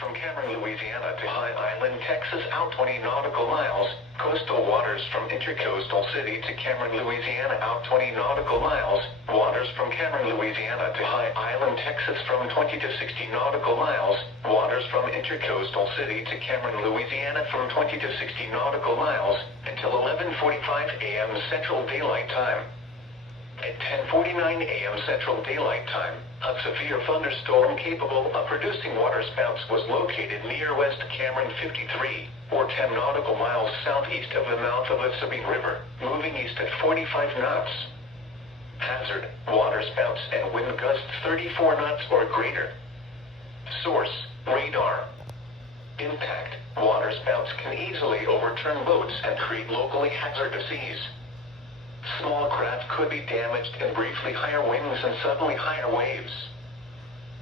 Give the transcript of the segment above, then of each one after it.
from Cameron, Louisiana to High Island, Texas out 20 nautical miles. Coastal waters from Intercoastal City to Cameron, Louisiana out 20 nautical miles. Waters from Cameron, Louisiana to High Island, Texas from 20 to 60 nautical miles. Waters from Intercoastal City to Cameron, Louisiana from 20 to 60 nautical miles until 11:45 a.m. Central Daylight Time. At 10:49 a.m. Central Daylight Time, a severe thunderstorm capable of producing waterspouts was located near West Cameron 53, or 10 nautical miles southeast of the mouth of the Sabine River, moving east at 45 knots. Hazard: waterspouts and wind gusts 34 knots or greater. Source: radar. Impact: waterspouts can easily overturn boats and create locally hazardous seas. Small craft could be damaged in briefly higher winds and suddenly higher waves.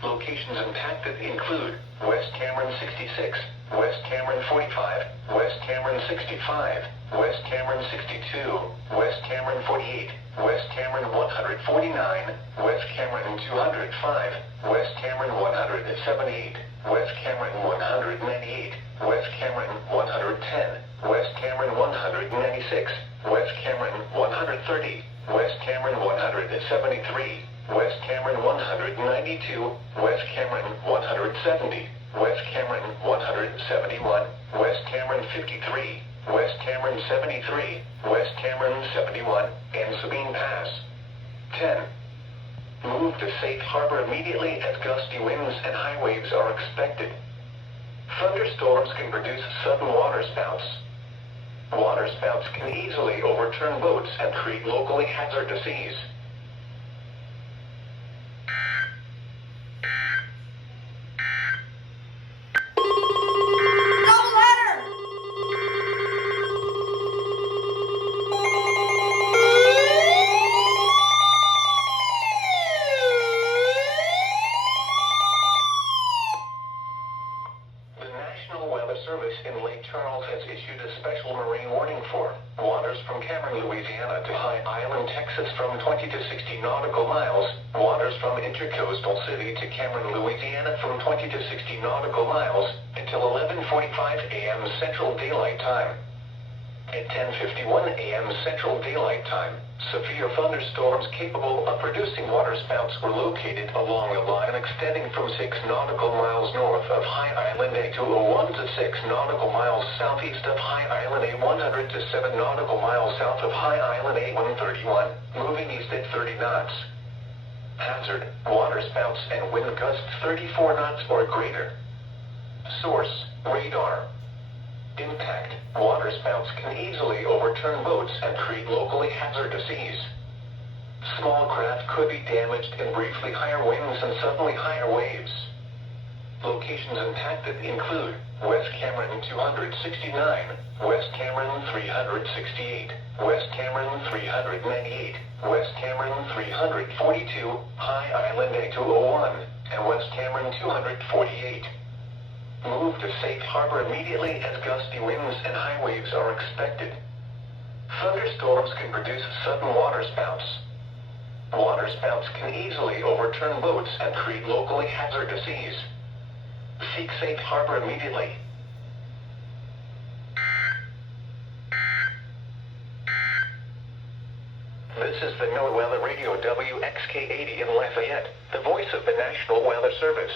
Locations impacted include West Cameron 66, West Cameron 45, West Cameron 65, West Cameron 62, West Cameron 48, West Cameron 149, West Cameron 205, West Cameron 178, West Cameron 198, West Cameron 110, West Cameron 196, West Cameron 130, West Cameron 173, West Cameron 192, West Cameron 170, West Cameron 171, West Cameron 53, West Cameron 73, West Cameron 71, and Sabine Pass. 10. Move to safe harbor immediately as gusty winds and high waves are expected. Thunderstorms can produce sudden waterspouts. Waterspouts can easily overturn boats and create locally hazardous seas. Service in Lake Charles has issued a special marine warning for waters from Cameron, Louisiana to High Island, Texas from 20 to 60 nautical miles, waters from Intercoastal City to Cameron, Louisiana from 20 to 60 nautical miles until 11:45 a.m. Central Daylight Time. At 10:51 a.m. Central Daylight Time, severe thunderstorms capable of producing waterspouts were located along a line extending from 6 nautical miles north of High Island A201 to 6 nautical miles southeast of High Island A100 to 7 nautical miles south of High Island A131, moving east at 30 knots. Hazard: waterspouts and wind gusts 34 knots or greater. Source: radar. Impact: waterspouts can easily overturn boats and create locally hazardous seas. Small craft could be damaged in briefly higher winds and suddenly higher waves. Locations impacted include West Cameron 269, West Cameron 368, West Cameron 398, West Cameron 342, High Island A201, and West Cameron 248. Move to safe harbor immediately as gusty winds and high waves are expected. Thunderstorms can produce sudden waterspouts. Waterspouts can easily overturn boats and create locally hazardous seas. Seek safe harbor immediately. This is the NOAA Weather Radio WXK-80 in Lafayette, the voice of the National Weather Service.